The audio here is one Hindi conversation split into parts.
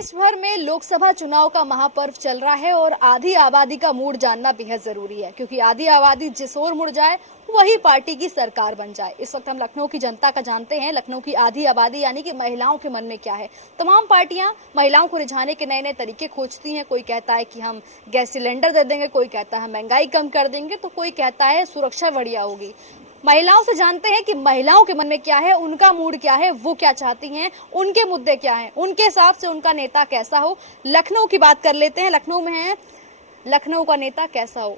देश भर में लोकसभा चुनाव का महापर्व चल रहा है और आधी आबादी का मूड जानना बेहद जरूरी है, क्योंकि आधी आबादी जिस ओर मुड़ जाए वही पार्टी की सरकार बन जाए। इस वक्त हम लखनऊ की जनता का जानते हैं, लखनऊ की आधी आबादी यानी कि महिलाओं के मन में क्या है। तमाम पार्टियां महिलाओं को रिझाने के नए नए तरीके खोजती हैं। कोई कहता है कि हम गैस सिलेंडर दे देंगे, कोई कहता है महंगाई कम कर देंगे, तो कोई कहता है सुरक्षा बढ़िया होगी। महिलाओं से जानते हैं कि महिलाओं के मन में क्या है, उनका मूड क्या है, वो क्या चाहती हैं, उनके मुद्दे क्या हैं, उनके हिसाब से उनका नेता कैसा हो। लखनऊ की बात कर लेते हैं, लखनऊ में है, लखनऊ का नेता कैसा हो।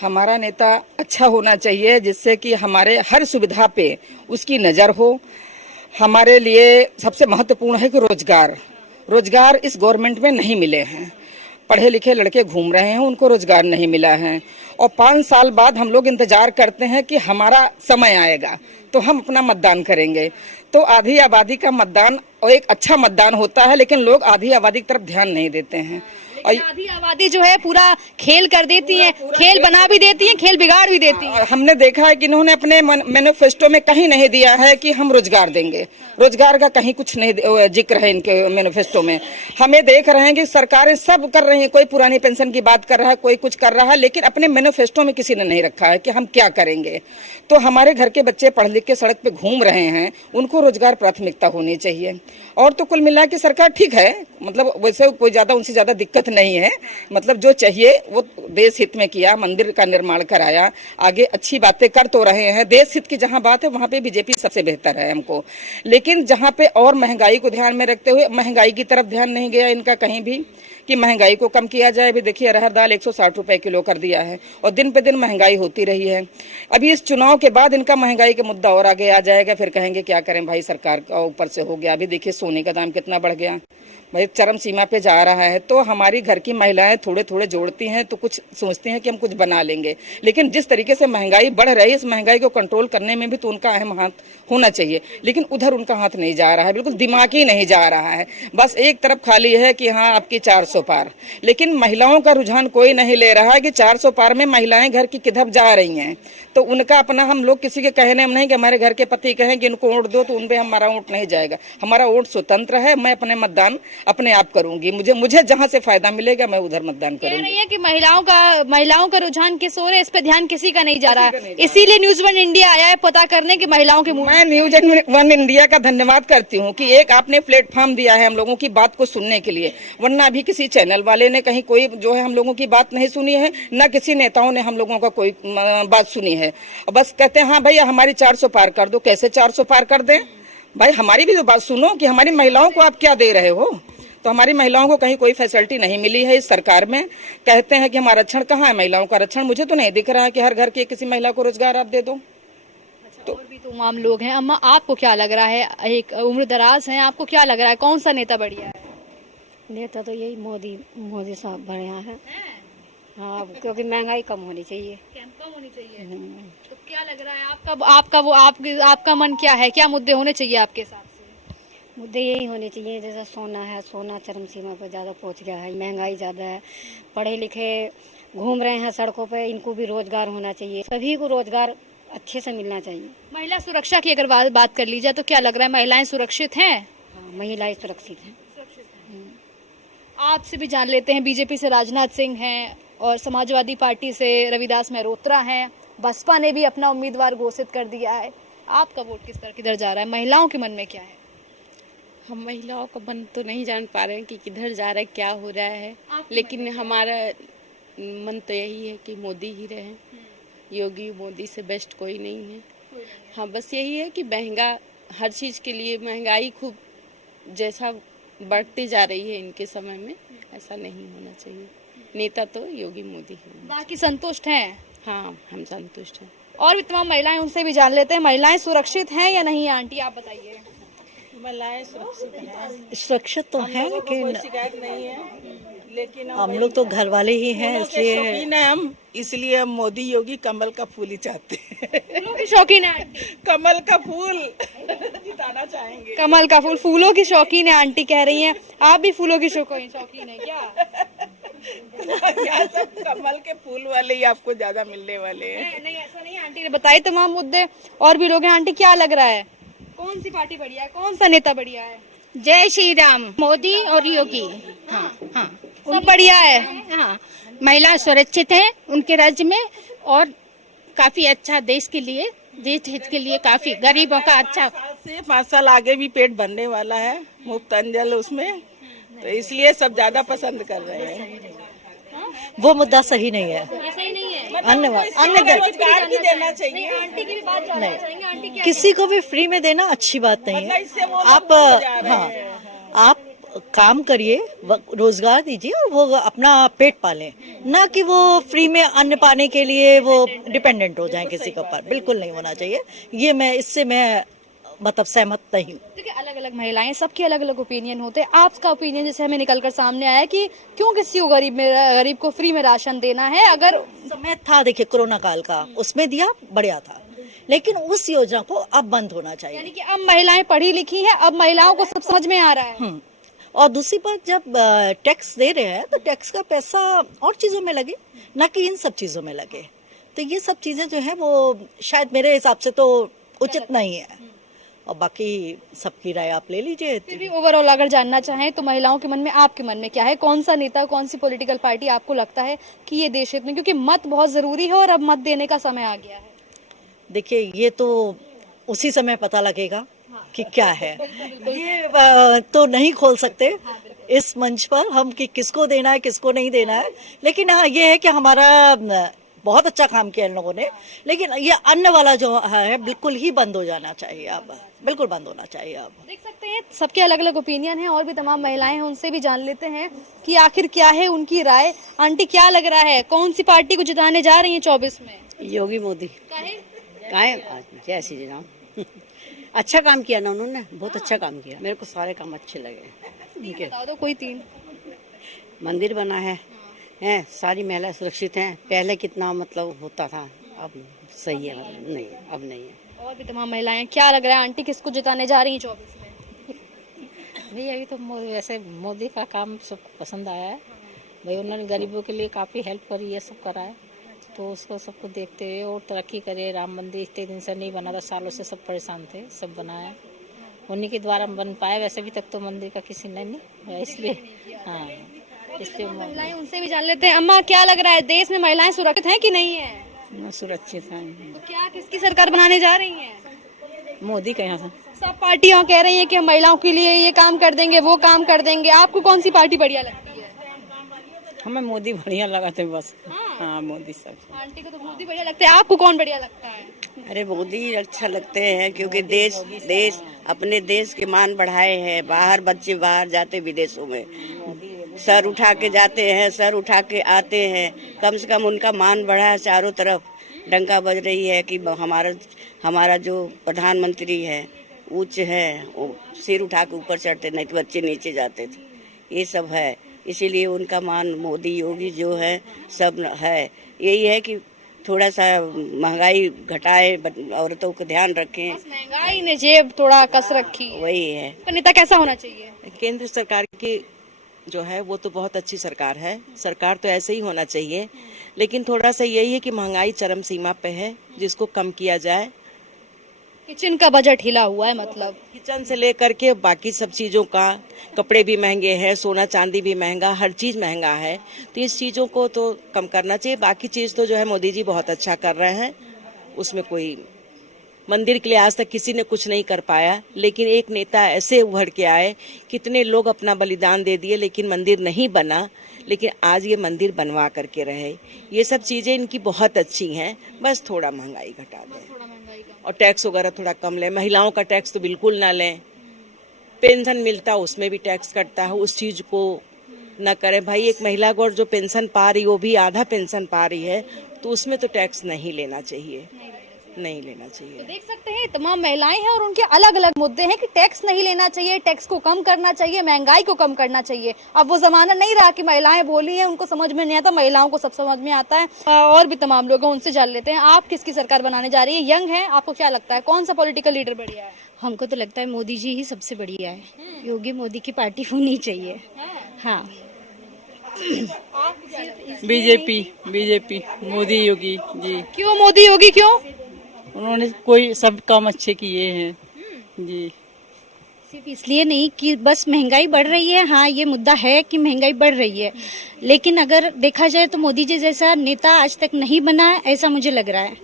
हमारा नेता अच्छा होना चाहिए, जिससे कि हमारे हर सुविधा पे उसकी नज़र हो। हमारे लिए सबसे महत्वपूर्ण है कि रोजगार इस गवर्नमेंट में नहीं मिले हैं। पढ़े लिखे लड़के घूम रहे हैं, उनको रोजगार नहीं मिला है। और 5 साल बाद हम लोग इंतजार करते हैं कि हमारा समय आएगा तो हम अपना मतदान करेंगे। तो आधी आबादी का मतदान और एक अच्छा मतदान होता है, लेकिन लोग आधी आबादी की तरफ ध्यान नहीं देते हैं। और आधी आबादी जो है पूरा खेल कर देती है, खेल बना भी देती है, खेल बिगाड़ भी देती है। हमने देखा है कि इन्होंने अपने मैनिफेस्टो में कहीं नहीं दिया है कि हम रोजगार देंगे। रोजगार का कहीं कुछ नहीं जिक्र है इनके मैनिफेस्टो में। हमें देख रहे हैं कि सरकारें सब कर रही हैं, कोई पुरानी पेंशन की बात कर रहा है, कोई कुछ कर रहा है, लेकिन अपने मैनिफेस्टो में किसी ने नहीं रखा है कि हम क्या करेंगे। तो हमारे घर के बच्चे पढ़ लिख के सड़क पे घूम रहे हैं, उनको रोजगार प्राथमिकता होनी चाहिए। और तो कुल मिला के सरकार ठीक है, मतलब वैसे कोई ज्यादा उनसे ज्यादा दिक्कत नहीं है। मतलब जो चाहिए वो देश हित में किया, मंदिर का निर्माण कराया, आगे अच्छी बातें कर तो रहे हैं। देश हित की जहां बात है वहां पे बीजेपी सबसे बेहतर है हमको। लेकिन जहां पे और महंगाई को ध्यान में रखते हुए महंगाई की तरफ ध्यान नहीं गया इनका कहीं भी कि महंगाई को कम किया जाए। अभी देखिए अरहर दाल 160 रुपए किलो कर दिया है और दिन पे दिन महंगाई होती रही है। अभी इस चुनाव के बाद इनका महंगाई का मुद्दा और आगे आ जाएगा, फिर कहेंगे क्या करें भाई, सरकार का ऊपर से हो गया। अभी देखिए सोने का दाम कितना बढ़ गया भाई, चरम सीमा पे जा रहा है। तो हमारी घर की महिलाएं थोड़े थोड़े जोड़ती हैं तो कुछ सोचती हैं कि हम कुछ बना लेंगे, लेकिन जिस तरीके से महंगाई बढ़ रही है, इस महंगाई को कंट्रोल करने में भी तो उनका अहम हाथ होना चाहिए। लेकिन उधर उनका हाथ नहीं जा रहा है, बिल्कुल दिमाग ही नहीं जा रहा है। बस एक तरफ खाली है कि हाँ आपकी 400 पार, लेकिन महिलाओं का रुझान कोई नहीं ले रहा है कि 400 पार में महिलाएं घर की किधर जा रही हैं। तो उनका अपना, हम लोग किसी के कहने में नहीं कि हमारे घर के पति कहें कि इनको वोट दो तो उन पे हमारा वोट नहीं जाएगा। हमारा वोट स्वतंत्र है, मैं अपने मतदान अपने आप करूंगी। मुझे जहां से फायदा मिलेगा मैं उधर मतदान करूंगी। कह रही है कि महिलाओं का रुझान किस ओर है, इस पे ध्यान किसी का नहीं जा रहा है। इसीलिए न्यूज 1 इंडिया आया है पता करने की महिलाओं के मुंह। मैं न्यूज 1 इंडिया का धन्यवाद करती हूँ कि एक आपने प्लेटफॉर्म दिया है हम लोगों की बात को सुनने के लिए, वरना अभी किसी चैनल वाले ने कहीं कोई जो है हम लोगों की बात नहीं सुनी है, न किसी नेताओं ने हम लोगों का कोई बात सुनी है। बस कहते हैं हाँ भैया हमारी 400 पार कर दो। कैसे 400 पार कर दें भाई, हमारी भी तो बात सुनो कि हमारी महिलाओं को आप क्या दे रहे हो। तो हमारी महिलाओं को कहीं कोई फैसिलिटी नहीं मिली है इस सरकार में। कहते हैं कि हमारा आरक्षण कहाँ है, महिलाओं का आरक्षण मुझे तो नहीं दिख रहा है कि हर घर की किसी महिला को रोजगार आप दे दो। तो और भी तमाम लोग हैं। अम्मा आपको क्या लग रहा है, एक उम्र दराज है, आपको क्या लग रहा है कौन सा नेता बढ़िया है? नेता तो यही मोदी साहब बढ़िया है। हाँ, क्योंकि महंगाई कम होनी चाहिए। कम होनी चाहिए। तो क्या लग रहा है आपका मन क्या है, क्या मुद्दे होने चाहिए आपके हिसाब से? मुद्दे यही होने चाहिए, जैसा सोना है, सोना चरम सीमा पर ज़्यादा पहुंच गया है, महंगाई ज़्यादा है, पढ़े लिखे घूम रहे हैं सड़कों पे, इनको भी रोजगार होना चाहिए, सभी को रोजगार अच्छे से मिलना चाहिए। महिला सुरक्षा की अगर बात कर ली जाए तो क्या लग रहा है, महिलाएं सुरक्षित हैं? हाँ, महिलाएं सुरक्षित हैं। आपसे भी जान लेते हैं, बीजेपी से राजनाथ सिंह हैं और समाजवादी पार्टी से रविदास मेहरोत्रा हैं, बसपा ने भी अपना उम्मीदवार घोषित कर दिया है। आपका वोट किधर जा रहा है, महिलाओं के मन में क्या है? हम महिलाओं का मन तो नहीं जान पा रहे हैं कि किधर जा रहा है, क्या हो रहा है, लेकिन हमारा मन तो यही है कि मोदी ही रहे। योगी मोदी से बेस्ट कोई नहीं है। हाँ, बस यही है कि महंगा हर चीज़ के लिए महंगाई खूब जैसा बढ़ती जा रही है इनके समय में, ऐसा नहीं होना चाहिए। नेता तो योगी मोदी है। बाकी संतुष्ट हैं? हाँ, हम संतुष्ट हैं। और भी तमाम महिलाएं, उनसे भी जान लेते हैं, महिलाएं सुरक्षित हैं या नहीं? आंटी आप बताइए। महिलाएं सुरक्षित हैं। सुरक्षित तो है, लेकिन शिकायत नहीं है, लेकिन हम लोग तो घर वाले ही हैं, इसलिए शौकीन है हम, इसलिए हम मोदी योगी कमल का फूल ही चाहते हैं। फूलों की शौकीन है आंटी? कमल का फूल जिताना चाहेंगे। कमल का फूल, फूलों की शौकीन है आंटी कह रही हैं। आप भी फूलों की शौकीन है क्या? क्या सब कमल के फूल वाले ही आपको ज्यादा मिलने वाले हैं? नहीं ऐसा नहीं, आंटी ने बताई तमाम मुद्दे। और भी लोग हैं, आंटी क्या लग रहा है, कौन सी पार्टी बढ़िया है, कौन सा नेता बढ़िया है? जय श्री राम। मोदी और योगी। हाँ हाँ सब बढ़िया है। हाँ, महिला सुरक्षित हैं उनके राज्य में, और काफी अच्छा देश के लिए, देश हित के लिए काफी गरीबों का अच्छा। 5 साल आगे भी पेट भरने वाला है मुफ्त अंजल उसमें, तो इसलिए सब ज्यादा पसंद कर रहे हैं। वो मुद्दा सही नहीं है। ये सही नहीं है। अन्य रोजगार भी देना चाहिए। आंटी की भी बात जानना चाहेंगे। आंटी क्या किसी को भी फ्री में देना अच्छी बात नहीं है। इससे वो आप आप काम करिए, रोजगार दीजिए और वो अपना पेट पालें, ना कि वो फ्री में अन्न पाने के लिए वो डिपेंडेंट हो जाएं किसी के ऊपर। बिल्कुल नहीं होना चाहिए। ये मैं मतलब सहमत नहीं हूँ। देखिए, अलग अलग महिलाएं, सबके अलग अलग ओपिनियन होते हैं। आपका ओपिनियन जैसे हमें निकलकर सामने आया कि क्यों किसी को गरीब को फ्री में राशन देना है। अगर समय था देखिए कोरोना काल का, उसमें दिया बढ़िया था, लेकिन उस योजना को अब बंद होना चाहिए। यानी कि अब महिलाएं पढ़ी लिखी हैं, अब महिलाओं को सब समझ में आ रहा है। और दूसरी बात, जब टैक्स दे रहे हैं तो टैक्स का पैसा और चीजों में लगे, ना कि इन सब चीजों में लगे। तो ये सब चीजें जो है वो शायद मेरे हिसाब से तो उचित नहीं है। और बाकी सबकी राय आप ले लीजिए। फिर भी ओवरऑल अगर जानना चाहें तो महिलाओं के मन में, आपके मन में क्या है? कौन सा नेता, कौन सी पॉलिटिकल पार्टी आपको लगता है कि ये देश हित में, क्योंकि मत बहुत जरूरी है और अब मत देने का समय आ गया है। देखिए, ये तो उसी समय पता लगेगा कि क्या है। ये तो नहीं खोल सकते इस मंच पर हम कि किसको देना है किसको नहीं देना है। लेकिन हाँ, ये है कि हमारा बहुत अच्छा काम किया इन लोगों ने, लेकिन ये अन्न वाला जो है बिल्कुल ही बंद हो जाना चाहिए। अब बिल्कुल बंद होना चाहिए। अब देख सकते हैं सबके अलग अलग ओपिनियन है, और भी तमाम महिलाएं हैं, उनसे भी जान लेते हैं कि आखिर क्या है उनकी राय। आंटी, क्या लग रहा है, कौन सी पार्टी को जिताने जा रही है 24 में? योगी मोदी। काहे जय श्री राम। अच्छा काम किया ना उन्होंने, बहुत अच्छा काम किया। मेरे को सारे काम अच्छे लगे। बता दो कोई 3। मंदिर बना है, सारी महिला सुरक्षित हैं। पहले कितना मतलब होता था, अब सही है। नहीं, अब नहीं है। और भी तमाम महिलाएं, क्या लग रहा है आंटी, किसको जिताने जा रही है 24 में? भैया अभी तो वैसे मोदी का काम सबको पसंद आया है। भाई उन्होंने गरीबों के लिए काफ़ी हेल्प करी है, सब करा है, तो उसको सबको देखते हुए और तरक्की करे। राम मंदिर इतने दिन से नहीं बना था, सालों से सब परेशान थे, सब बनाया उन्हीं के द्वारा बन पाया। वैसे भी तक तो मंदिर का किसी ने नहीं, इसलिए हाँ, इसलिए महिलाएं, उनसे भी जान लेते हैं। अम्मा, क्या लग रहा है, देश में महिलाएं सुरक्षित हैं कि नहीं है? सुरक्षित हैं। तो क्या किसकी सरकार बनाने जा रही हैं? मोदी के यहाँ सब पार्टियां कह रही हैं कि हम महिलाओं के लिए ये काम कर देंगे, वो काम कर देंगे। आपको कौन सी पार्टी बढ़िया लगती है? हमें मोदी बढ़िया लगा थे बस। हाँ, मोदी सब। आंटी को तो मोदी बढ़िया लगता है, आपको कौन बढ़िया लगता है? अरे मोदी अच्छा लगते हैं, क्योंकि देश अपने देश के मान बढ़ाए हैं। बाहर बच्चे बाहर जाते विदेशों में, सर उठा के जाते हैं, सर उठा के आते हैं। कम से कम उनका मान बढ़ा है। चारों तरफ डंका बज रही है कि हमारा जो प्रधानमंत्री है उच्च है, वो सिर उठा के ऊपर चढ़ते, नहीं तो बच्चे नीचे जाते थे। ये सब है, इसीलिए उनका मान मोदी योगी जो है सब है। यही है कि थोड़ा सा महंगाई घटाए, औरतों को ध्यान रखें। महंगाई ने जेब थोड़ा कस रखी, वही है। तो नेता कैसा होना चाहिए? केंद्र सरकार की जो है वो तो बहुत अच्छी सरकार है, सरकार तो ऐसे ही होना चाहिए। लेकिन थोड़ा सा यही है कि महंगाई चरम सीमा पे है, जिसको कम किया जाए। किचन का बजट हिला हुआ है, मतलब किचन से लेकर के बाकी सब चीज़ों का, कपड़े भी महंगे हैं, सोना चांदी भी महंगा, हर चीज़ महंगा है। तो इस चीज़ों को तो कम करना चाहिए। बाकी चीज़ तो जो है मोदी जी बहुत अच्छा कर रहे हैं, उसमें कोई, मंदिर के लिए आज तक किसी ने कुछ नहीं कर पाया, लेकिन एक नेता ऐसे उभर के आए, कितने लोग अपना बलिदान दे दिए, लेकिन मंदिर नहीं बना, लेकिन आज ये मंदिर बनवा करके रहे। ये सब चीज़ें इनकी बहुत अच्छी हैं, बस थोड़ा महंगाई घटा दें और टैक्स वगैरह थोड़ा कम लें। महिलाओं का टैक्स तो बिल्कुल ना लें। पेंशन मिलता है उसमें भी टैक्स कटता है, उस चीज़ को ना करें। भाई, एक महिला को जो पेंशन पा रही, वो भी आधा पेंशन पा रही है, तो उसमें तो टैक्स नहीं लेना चाहिए, नहीं लेना चाहिए। तो देख सकते हैं तमाम महिलाएं हैं और उनके अलग अलग मुद्दे हैं कि टैक्स नहीं लेना चाहिए, टैक्स को कम करना चाहिए, महंगाई को कम करना चाहिए। अब वो जमाना नहीं रहा कि महिलाएं बोली हैं उनको समझ में नहीं आता, महिलाओं को सब समझ में आता है। और भी तमाम लोग हैं, उनसे जान लेते हैं। आप किसकी सरकार बनाने जा रही है? यंग है, आपको क्या लगता है कौन सा पॉलिटिकल लीडर बढ़िया है? हमको तो लगता है मोदी जी ही सबसे बढ़िया है। योगी मोदी की पार्टी होनी चाहिए। हाँ, बीजेपी मोदी योगी जी। क्यों मोदी योगी, क्यों? उन्होंने कोई सब काम अच्छे किए हैं जी। सिर्फ इसलिए नहीं कि बस महंगाई बढ़ रही है, हाँ ये मुद्दा है कि महंगाई बढ़ रही है, लेकिन अगर देखा जाए तो मोदी जी जैसा नेता आज तक नहीं बना, ऐसा मुझे लग रहा है।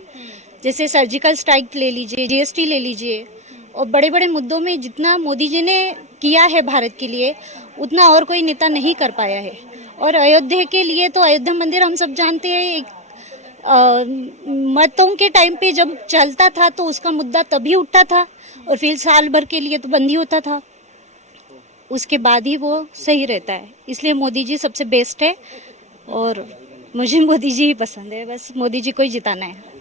जैसे सर्जिकल स्ट्राइक ले लीजिए, जीएसटी ले लीजिए, और बड़े बड़े मुद्दों में जितना मोदी जी ने किया है भारत के लिए, उतना और कोई नेता नहीं कर पाया है। और अयोध्या के लिए तो अयोध्या मंदिर हम सब जानते हैं, एक मतों के टाइम पे जब चलता था तो उसका मुद्दा तभी उठता था, और फिर साल भर के लिए तो बंद ही होता था, उसके बाद ही वो सही रहता है। इसलिए मोदी जी सबसे बेस्ट है, और मुझे मोदी जी ही पसंद है, बस मोदी जी को ही जिताना है।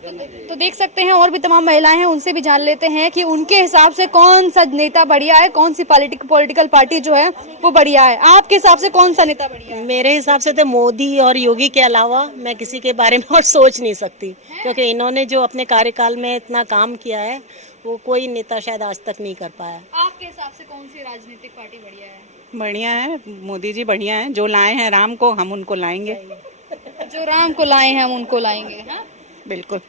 तो देख सकते हैं और भी तमाम महिलाएं हैं, उनसे भी जान लेते हैं कि उनके हिसाब से कौन सा नेता बढ़िया है, कौन सी पॉलिटिकल पार्टी जो है वो बढ़िया है। आपके हिसाब से कौन सा नेता बढ़िया है? मेरे हिसाब से तो मोदी और योगी के अलावा मैं किसी के बारे में और सोच नहीं सकती, क्योंकि इन्होंने जो अपने कार्यकाल में इतना काम किया है वो कोई नेता शायद आज तक नहीं कर पाया। आपके हिसाब से कौन सी राजनीतिक पार्टी बढ़िया है? बढ़िया है, मोदी जी बढ़िया है। जो लाए हैं राम को, हम उनको लाएंगे। जो राम को लाए हैं हम उनको लाएंगे। हाँ? बिल्कुल।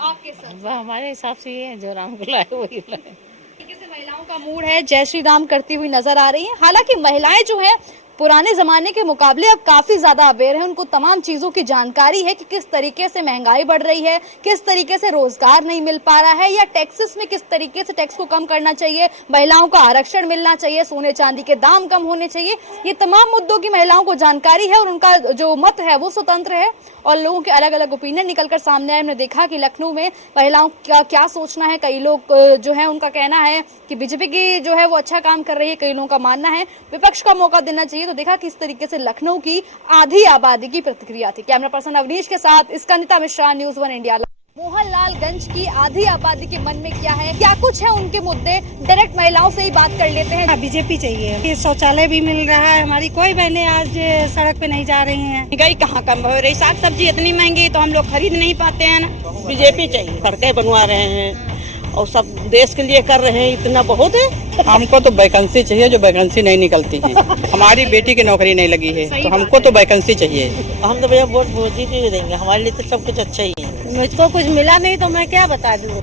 आपके हिसाब से? हमारे हिसाब से ये है, जो राम को लाए वही लाए। तरीके से महिलाओं का मूड है जय श्री राम करती हुई नजर आ रही हैं। हालांकि महिलाएं जो है पुराने जमाने के मुकाबले अब काफी ज्यादा अवेयर है, उनको तमाम चीजों की जानकारी है कि किस तरीके से महंगाई बढ़ रही है, किस तरीके से रोजगार नहीं मिल पा रहा है, या टैक्सेस में किस तरीके से टैक्स को कम करना चाहिए, महिलाओं को आरक्षण मिलना चाहिए, सोने चांदी के दाम कम होने चाहिए। ये तमाम मुद्दों की महिलाओं को जानकारी है और उनका जो मत है वो स्वतंत्र है, और लोगों के अलग अलग ओपिनियन निकलकर सामने आए। हमने देखा कि लखनऊ में महिलाओं का क्या सोचना है। कई लोग जो है उनका कहना है कि बीजेपी की जो है वो अच्छा काम कर रही है, कई लोगों का मानना है विपक्ष का मौका देना चाहिए। तो देखा किस तरीके से लखनऊ की आधी आबादी की प्रतिक्रिया थी। कैमरा पर्सन अवनीश के साथ स्कंदिता मिश्रा, न्यूज़ 1 इंडिया। मोहनलालगंज की आधी आबादी के मन में क्या है, क्या कुछ है उनके मुद्दे, डायरेक्ट महिलाओं से ही बात कर लेते हैं। बीजेपी चाहिए, शौचालय भी मिल रहा है, हमारी कोई बहनें आज सड़क पे नहीं जा रही हैं। महंगाई कहाँ कम हो रही, साग सब्जी इतनी महंगी तो हम लोग खरीद नहीं पाते हैं ना। बीजेपी चाहिए, सड़कें बनवा रहे हैं और सब देश के लिए कर रहे हैं, इतना बहुत है। हमको तो वैकेंसी चाहिए, जो वैकेंसी नहीं निकलती है। हमारी बेटी की नौकरी नहीं लगी है, तो हमको तो वैकेंसी चाहिए। हम तो भैया वोट मोदी जी को देंगे, हमारे लिए तो सब कुछ अच्छा ही है। मुझको कुछ मिला नहीं तो मैं क्या बता दूँ।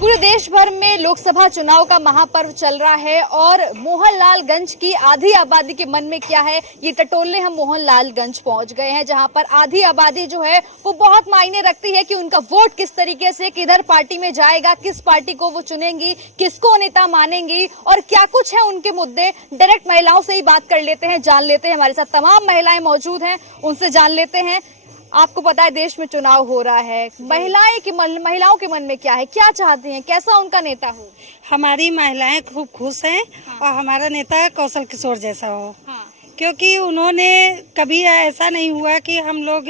पूरे देश भर में लोकसभा चुनाव का महापर्व चल रहा है और मोहनलालगंज की आधी आबादी के मन में क्या है, ये टटोलने हम मोहनलालगंज पहुंच गए हैं, जहां पर आधी आबादी जो है वो बहुत मायने रखती है कि उनका वोट किस तरीके से किधर पार्टी में जाएगा, किस पार्टी को वो चुनेंगी, किसको नेता मानेंगी और क्या कुछ है उनके मुद्दे। डायरेक्ट महिलाओं से ही बात कर लेते हैं, जान लेते हैं। हमारे साथ तमाम महिलाएं मौजूद हैं, उनसे जान लेते हैं। आपको पता है देश में चुनाव हो रहा है, महिलाओं के मन में क्या है, क्या चाहती हैं, कैसा उनका नेता हो? हमारी महिलाएं खूब खुश हैं और हमारा नेता कौशल किशोर जैसा हो। क्योंकि उन्होंने कभी ऐसा नहीं हुआ कि हम लोग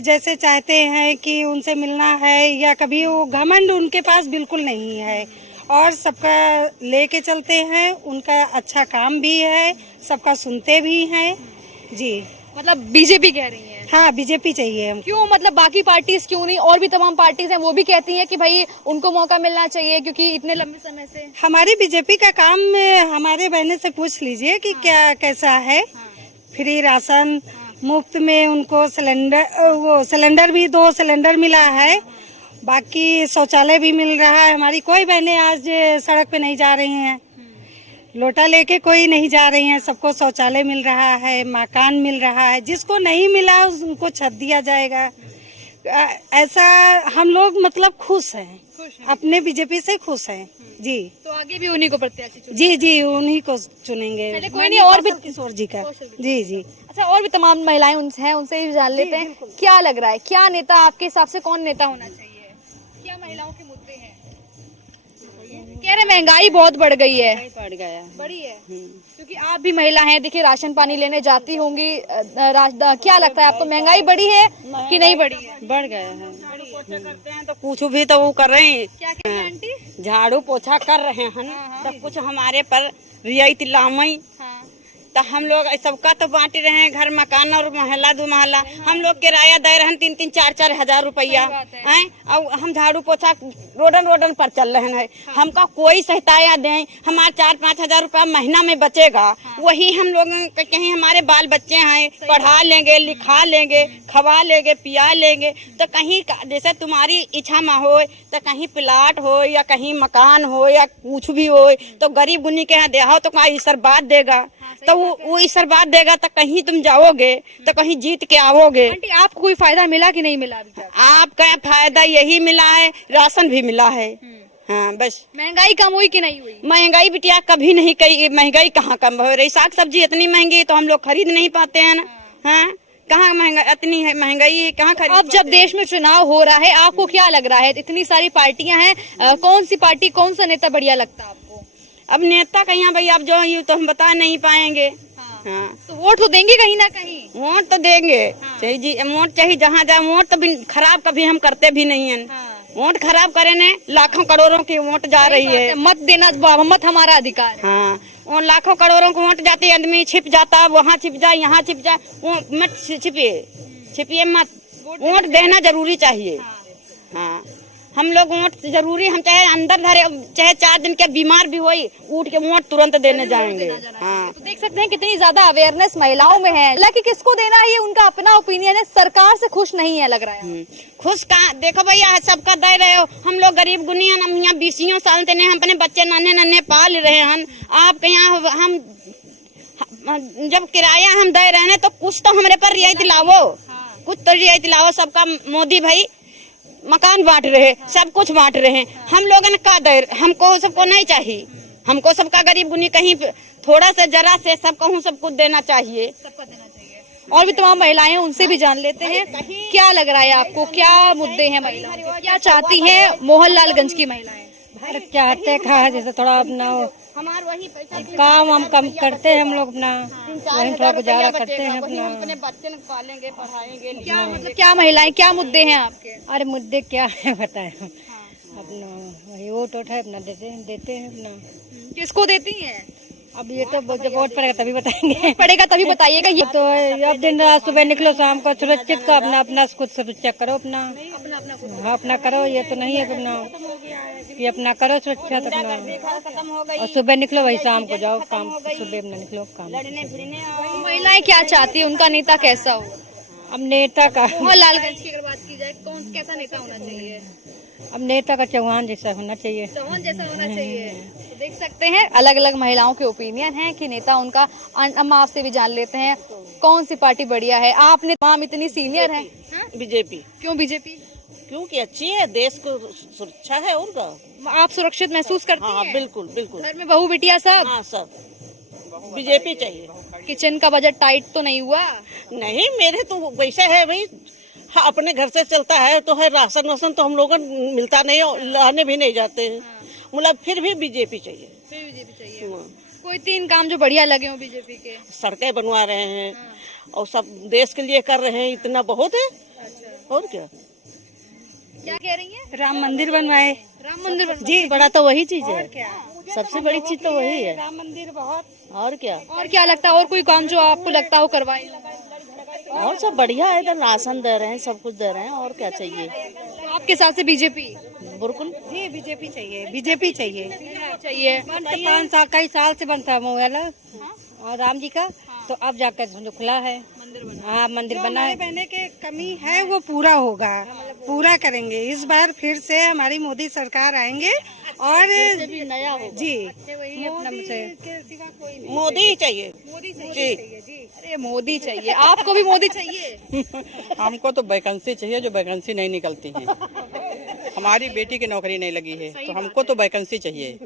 जैसे चाहते हैं कि उनसे मिलना है, या कभी वो घमंड उनके पास बिल्कुल नहीं है, और सबका लेके चलते हैं। उनका अच्छा काम भी है, सबका सुनते भी हैं जी। मतलब बीजेपी कह रही है? हाँ, बीजेपी चाहिए हमको। क्यों, मतलब बाकी पार्टीज क्यों नहीं? और भी तमाम पार्टीज हैं, वो भी कहती हैं कि भाई उनको मौका मिलना चाहिए, क्योंकि इतने लंबे समय से हमारी बीजेपी का काम हमारे बहनों से पूछ लीजिए कि क्या कैसा है। फ्री राशन, मुफ्त में उनको सिलेंडर भी 2 सिलेंडर मिला है, बाकी शौचालय भी मिल रहा है। हमारी कोई बहनें आज सड़क पे नहीं जा रही हैं, लोटा लेके कोई नहीं जा रही हैं, सबको शौचालय मिल रहा है, मकान मिल रहा है। जिसको नहीं मिला उनको छत दिया जाएगा। ऐसा हम लोग मतलब खुश हैं, अपने बीजेपी से खुश हैं जी। तो आगे भी उन्हीं को प्रत्याशी जी उन्हीं को चुनेंगे। कोई नहीं, और भी किशोर जी का जी। अच्छा, और भी तमाम महिलाएं उनसे भी जान लेते हैं। क्या लग रहा है, क्या नेता आपके हिसाब से कौन नेता होना चाहिए, क्या महिलाओं के मुद्दे हैं? कह रहे महंगाई बहुत बढ़ गई है। बढ़ी है क्योंकि आप भी महिला हैं, देखिए राशन पानी लेने जाती होंगी। क्या लगता है आपको, महंगाई बढ़ी है कि नहीं बढ़ी है? बढ़ गया है। पोछा करते हैं तो कुछ भी तो वो कर रहे हैं, क्या कह रही हैं आंटी? झाड़ू पोछा कर रहे हैं, सब कुछ हमारे पर रियायत लामई तो हम लोग सबका तो बांट रहे हैं, घर मकान और मोहल्ला दो मोहल्ला। हम लोग किराया दे रहे हैं 3-3 4-4 हजार रुपया हैं, और हम झाड़ू पोछा रोडन पर चल रहे हैं। हमका कोई सहायता दें, हमारा 4-5 हजार रुपया महीना में बचेगा, वही हम लोग कहीं हमारे बाल बच्चे हैं पढ़ा लेंगे, लिखा लेंगे, खवा लेंगे, पिया लेंगे। तो कहीं जैसे तुम्हारी इच्छा में हो तो कहीं प्लाट हो या कहीं मकान हो या कुछ भी हो, तो गरीब गुनी के यहाँ देहा तो कहीं ईश्वर बात देगा, तो वो ईश्वर बात देगा तो कहीं तुम जाओगे तो कहीं जीत के आओगे। आंटी आपको कोई फायदा मिला कि नहीं मिला अभी तक? आपका फायदा यही मिला है, राशन भी मिला है। हाँ बस। महंगाई कम हुई कि नहीं हुई? महंगाई बिटिया कभी नहीं, कही महंगाई कहाँ कम हो रही, साग सब्जी इतनी महंगी तो हम लोग खरीद नहीं पाते हैं ना। हाँ कहाँ महंगाई, इतनी है महंगाई कहाँ खरीद। अब जब देश में चुनाव हो रहा है आपको क्या लग रहा है, इतनी सारी पार्टियां हैं, कौन सी पार्टी कौन सा नेता बढ़िया लगता है आपको? अब नेता कहीं भाई आप जो यूँ तो हम बता नहीं पाएंगे। हाँ तो वोट तो देंगे कहीं ना कहीं। वोट तो देंगे, चाहिए जी वोट चाहिए जहाँ जहाँ। वोट तो खराब कभी हम करते भी नहीं है। वोट खराब करे ने लाखों करोड़ों की वोट जा रही है। मत देना, मत हमारा अधिकार है। हाँ वो लाखों करोड़ों को वोट जाती है, आदमी छिप जाता, वहाँ छिप जाए यहाँ छिप जाए, वो मत छिपिए मत। वोट देना जरूरी चाहिए। हाँ हम लोग वोट जरूरी, हम चाहे अंदर धरे चाहे 4 दिन के बीमार भी होई उठ के वोट तुरंत देने जाएंगे। हाँ तो देख सकते हैं कितनी ज्यादा अवेयरनेस महिलाओं में है। हालांकि किसको देना है ये उनका अपना ओपिनियन है, सरकार से खुश नहीं है लग रहा है। खुश कहाँ, देखो भैया सबका दे रहे हो, हम लोग गरीब गुनिया हम यहाँ 20 साल से हम अपने बच्चे नन्हे पाल रहे हैं। आपके यहाँ हम जब किराया हम दे रहे हैं तो कुछ तो हमारे पर रियायत लाओ, कुछ तो रियायत लाओ। सबका मोदी भाई मकान बांट रहे, सब कुछ बांट रहे हैं, हम लोगों ने का दे, हमको सबको नहीं चाहिए। हमको सबका गरीब गुनी कहीं थोड़ा से जरा से सबको सब कुछ देना चाहिए। और भी तमाम महिलाएं हैं उनसे भी जान लेते हैं क्या लग रहा है आपको, क्या मुद्दे हैं महिलाओं के, क्या चाहती हैं मोहनलालगंज की महिलाएं? चाहते खा जैसे थोड़ा अपना काम हम कम करते हैं, हम लोग अपना वहीं थोड़ा गुजारा करते हैं अपना। अपने बच्चे पालेंगे, पढ़ाएंगे। क्या मतलब क्या महिलाएं, क्या मुद्दे हैं आपके? अरे मुद्दे क्या है बताए, अपना वही वोट है अपना देते हैं अपना। किसको देती हैं? अब ये तो जब वोट पड़ेगा तभी बताएंगे। पड़ेगा तभी बताइएगा। ये तो अब दिन रात सुबह निकलो शाम को सुरक्षित का अपना खुद सुरक्षा करो, अपना अपना करो। ये तो नहीं है अपना ये अपना करो सुरक्षा अपना, और सुबह निकलो वही शाम को जाओ काम, सुबह अपना निकलो काम। महिलाएं क्या चाहती है, उनका नेता कैसा हो? अब नेता का मोहनलालगंज की अगर बात की जाए कौन कैसा नेता होना चाहिए? अब नेता का चौहान जैसा होना चाहिए। चौहान जैसा होना चाहिए। तो देख सकते हैं अलग अलग महिलाओं के ओपिनियन हैं कि नेता उनका। अम्मा आपसे भी जान लेते हैं कौन सी पार्टी बढ़िया है। आपने तमाम इतनी सीनियर है। बीजेपी। क्यों बीजेपी? क्योंकि अच्छी है, देश को सुरक्षा है। और का आप सुरक्षित महसूस करती हाँ हैं? बिल्कुल बिल्कुल। घर में बहू बिटिया सब? हाँ सब। बीजेपी चाहिए। किचन का बजट टाइट तो नहीं हुआ? नहीं मेरे तो वैसे है भाई। हाँ अपने घर से चलता है तो है, राशन वासन तो हम लोगों मिलता नहीं है, लाने भी नहीं जाते हैं। मतलब फिर भी बीजेपी चाहिए। बीजेपी चाहिए। कोई 3 काम जो बढ़िया लगे हो बीजेपी के? सड़कें बनवा रहे हैं और सब देश के लिए कर रहे हैं, इतना बहुत है। और क्या कह रही है? राम मंदिर बनवाए। राम मंदिर जी बड़ा तो वही चीज है, क्या सबसे बड़ी चीज तो वही है। राम मंदिर बहुत। और क्या, और क्या लगता है और कोई काम जो आपको लगता हो करवाए? और सब बढ़िया है, इधर राशन दे रहे हैं, सब कुछ दे रहे हैं, और क्या चाहिए। आपके हिसाब से बीजेपी? बिल्कुल जी बीजेपी चाहिए, बीजेपी चाहिए। चाहिए 5 साल कई साल से बनता है मोहल्ला और राम जी का, तो अब जाकर खुला है हाँ मंदिर बना है। बहने के कमी है वो पूरा होगा, पूरा करेंगे। इस बार फिर से हमारी मोदी सरकार आएंगे और नया होगा जी मोदी ही चाहिए। अरे मोदी चाहिए, आपको भी मोदी चाहिए? हमको तो वैकेंसी चाहिए, जो वैकेंसी नहीं निकलती है। हमारी बेटी की नौकरी नहीं लगी है तो हमको तो वैकेंसी चाहिए।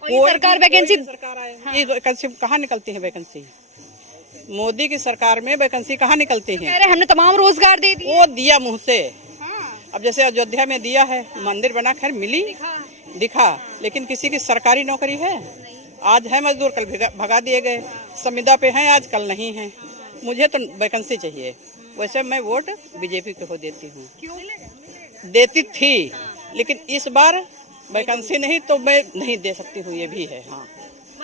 कोई सरकार वैकेंसी ये वैकेंसी कहाँ निकलती है? वैकेंसी मोदी की सरकार में वैकेंसी कहाँ निकलती है? कह रहे हमने तमाम रोजगार दे दिए। वो दिया मुँह से। अब जैसे अयोध्या में दिया है, मंदिर बना, खैर मिली दिखा, लेकिन किसी की सरकारी नौकरी है? आज है मजदूर, कल भगा दिए गए। संविदा पे हैं आज, कल नहीं है। मुझे तो वैकेंसी चाहिए। वैसे मैं वोट बीजेपी को देती हूँ, देती थी, लेकिन इस बार वैकेंसी नहीं तो मैं नहीं दे सकती हूँ, ये भी है। हाँ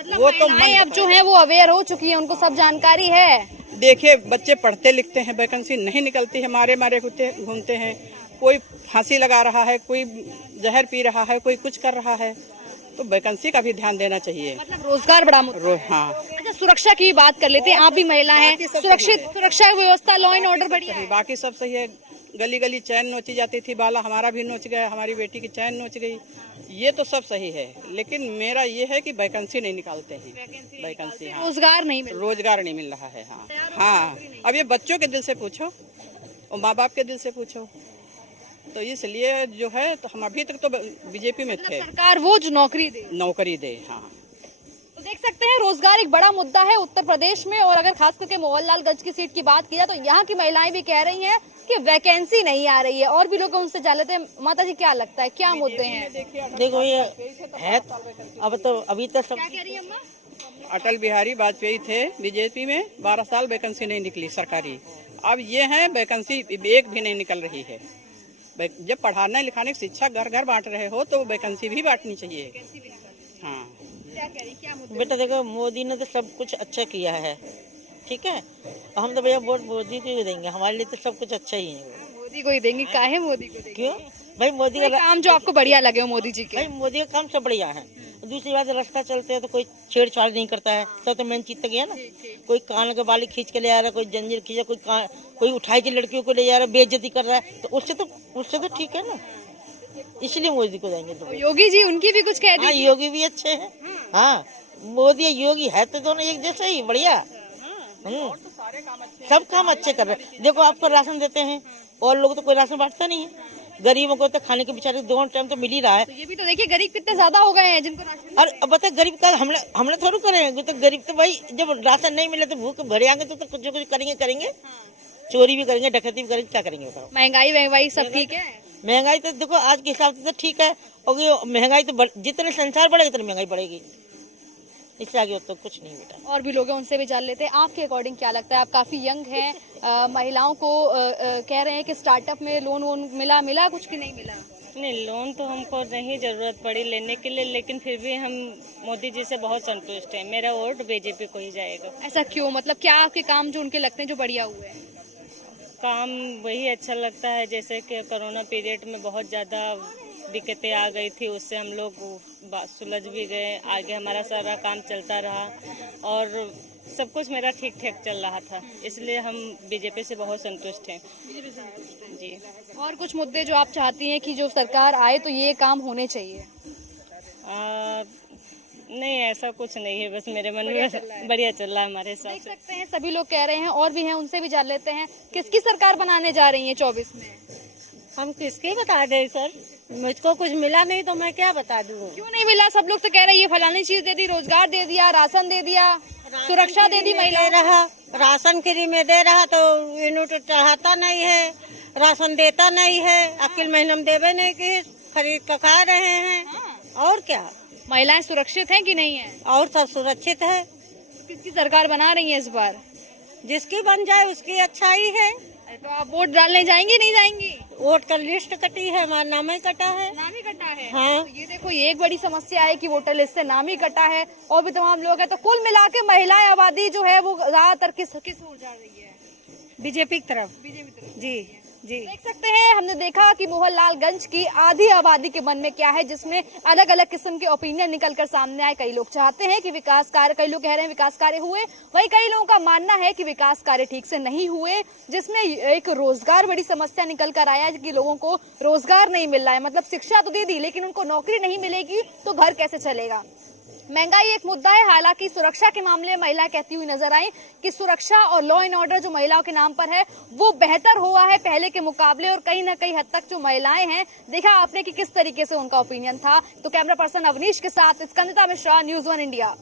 मतलब वो तो महिलाएं अब जो है वो अवेयर हो चुकी है, उनको सब जानकारी है। देखिए बच्चे पढ़ते लिखते हैं, वैकेंसी नहीं निकलती है, मारे मारे घूमते हैं, कोई फांसी लगा रहा है, कोई जहर पी रहा है, कोई कुछ कर रहा है, तो वैकेंसी का भी ध्यान देना चाहिए। मतलब रोजगार बड़ा मुद्दा है। हाँ, अच्छा, सुरक्षा की बात कर लेते हैं, आप भी महिला हैं, सुरक्षा व्यवस्था लॉ एंड ऑर्डर बढ़िया है। बाकी सब सही है। गली गली चैन नोची जाती थी, बाला हमारा भी नोच गया, हमारी बेटी की चैन नोच गई, ये तो सब सही है, लेकिन मेरा ये है कि वैकेंसी नहीं निकालते हैं, वैकेंसी हाँ, रोजगार नहीं मिल रहा है। हाँ हाँ, अब ये बच्चों के दिल से पूछो और माँ बाप के दिल से पूछो, तो इसलिए जो है तो हम अभी तक तो बीजेपी में थे, सरकार वो जो नौकरी दे। हाँ। तो देख सकते हैं रोजगार एक बड़ा मुद्दा है उत्तर प्रदेश में, और अगर खास करके मोहनलालगंज की सीट की बात की जाए तो यहाँ की महिलाएं भी कह रही हैं कि वैकेंसी नहीं आ रही है। और भी लोग उनसे जान लेते हैं, माता जी क्या लगता है, क्या मुद्दे हैं? देखो ये है, अब तो अभी तक सब क्या कह रही है अम्मा? अटल बिहारी वाजपेयी थे बीजेपी में, 12 साल वैकेंसी नहीं निकली सरकारी। अब ये है वैकेंसी एक भी नहीं निकल रही है। जब पढ़ाने लिखाने की शिक्षा घर घर बांट रहे हो तो वैकेंसी भी बांटनी चाहिए। हाँ, बेटा देखो मोदी ने तो सब कुछ अच्छा किया है, ठीक है, हम तो भैया वोट मोदी को ही देंगे, हमारे लिए तो सब कुछ अच्छा ही है। मोदी को ही देंगे? काहे मोदी को देंगे? क्यों भाई? मोदी का काम जो आपको बढ़िया लगे हो मोदी जी के? भाई मोदी का काम सब बढ़िया है। दूसरी बात, रास्ता चलते हैं तो कोई छेड़छाड़ नहीं करता है, तो मेन चीज तो गया ना, कोई कान के बाली खींच के ले आ रहा है, कोई जंजीर खींचा, कोई उठाई के लड़कियों को ले जा रहा है, बेइज्जती कर रहा है, तो उससे तो ठीक है ना, इसलिए मोदी को देंगे। तो योगी जी उनकी भी कुछ कह दी? हाँ, योगी भी अच्छे हैं। हाँ, मोदी योगी है तो दोनों एक जैसे ही बढ़िया। सब काम अच्छे कर रहे हैं। देखो आपको राशन देते हैं और लोग तो कोई राशन बांटता नहीं है, गरीबों को तो खाने के बेचारे 2 टाइम तो मिल ही रहा है। तो ये भी तो देखिए गरीब कितने ज्यादा हो गए हैं जिनको राशन। और अब बता, गरीब का हमने थोड़ा करेंगे, तो गरीब तो भाई जब राशन नहीं मिले तो भूख भरे आएंगे, तो कुछ कुछ करेंगे, चोरी भी करेंगे, डकैती भी करेंगे, क्या करेंगे बताओ? महंगाई सब ठीक है? महंगाई तो देखो आज के हिसाब से तो ठीक है, और ये महंगाई तो जितने संसार बढ़ेगा उतनी महंगाई बढ़ेगी, इससे आगे तो कुछ नहीं बेटा। और भी लोग हैं, उनसे भी जान लेते हैं, आपके अकॉर्डिंग क्या लगता है? आप काफी यंग हैं, महिलाओं को कह रहे हैं कि स्टार्टअप में लोन मिला कुछ की नहीं मिला? नहीं, लोन तो हमको नहीं जरूरत पड़ी लेने के लिए, लेकिन फिर भी हम मोदी जी से बहुत संतुष्ट हैं। मेरा वोट बीजेपी को ही जाएगा। ऐसा क्यों? मतलब क्या आपके काम जो उनके लगते हैं जो बढ़िया हुए हैं? काम वही अच्छा लगता है, जैसे कि कोरोना पीरियड में बहुत ज़्यादा दिक्कतें आ गई थी, उससे हम लोग सुलझ भी गए, आगे हमारा सारा काम चलता रहा और सब कुछ मेरा ठीक ठाक चल रहा था, इसलिए हम बीजेपी से बहुत संतुष्ट हैं। जी। और कुछ मुद्दे जो आप चाहती हैं कि जो सरकार आए तो ये काम होने चाहिए? नहीं, ऐसा कुछ नहीं है, बस मेरे मन में बढ़िया चल रहा है हमारे हिसाब देख से। सकते हैं सभी लोग कह रहे हैं, और भी हैं, उनसे भी जान लेते हैं किसकी सरकार बनाने जा रही है 24 में? हम किसके बता दें सर, मुझको कुछ मिला नहीं तो मैं क्या बता दूँ? क्यों नहीं मिला? सब लोग तो कह रहे हैं ये फलानी चीज दे दी, रोजगार दे दिया, राशन दे दिया, सुरक्षा दे दी, महिला रहा राशन फ्री में दे रहा तो यूनिट चढ़ाता नहीं है, राशन देता नहीं है, अकेले महीने में देवे नहीं कि खरीद कर खा रहे हैं। और क्या महिलाएं सुरक्षित हैं कि नहीं है? और सब सुरक्षित है। किसकी सरकार बना रही है इस बार? जिसकी बन जाए उसकी अच्छाई है। तो आप वोट डालने जाएंगी नहीं जाएंगी? वोट का लिस्ट कटी है, हमारा नाम ही कटा है। नाम ही कटा है? हाँ। तो ये देखो, ये एक बड़ी समस्या है कि वोटर लिस्ट से नाम ही कटा है और भी तमाम लोग हैं। तो कुल मिला के महिलाएं आबादी जो है वो ज्यादातर किस ओर जा रही है? बीजेपी की तरफ। जी जी। देख सकते हैं, हमने देखा कि मोहनलालगंज की आधी आबादी के मन में क्या है, जिसमें अलग अलग किस्म के ओपिनियन निकल कर सामने आए। कई लोग चाहते हैं कि विकास कार्य, कई लोग कह रहे हैं विकास कार्य हुए, वहीं कई लोगों का मानना है कि विकास कार्य ठीक से नहीं हुए, जिसमें एक रोजगार बड़ी समस्या निकल कर आया है कि लोगों को रोजगार नहीं मिल रहा है। मतलब शिक्षा तो दे दी लेकिन उनको नौकरी नहीं मिलेगी तो घर कैसे चलेगा? महंगाई एक मुद्दा है। हालांकि सुरक्षा के मामले में महिला कहती हुई नजर आई कि सुरक्षा और लॉ एंड ऑर्डर जो महिलाओं के नाम पर है वो बेहतर हुआ है पहले के मुकाबले, और कहीं ना कहीं हद तक जो महिलाएं हैं, देखा आपने कि किस तरीके से उनका ओपिनियन था। तो कैमरा पर्सन अवनीश के साथ स्कंदिता मिश्रा, न्यूज़ 1 इंडिया।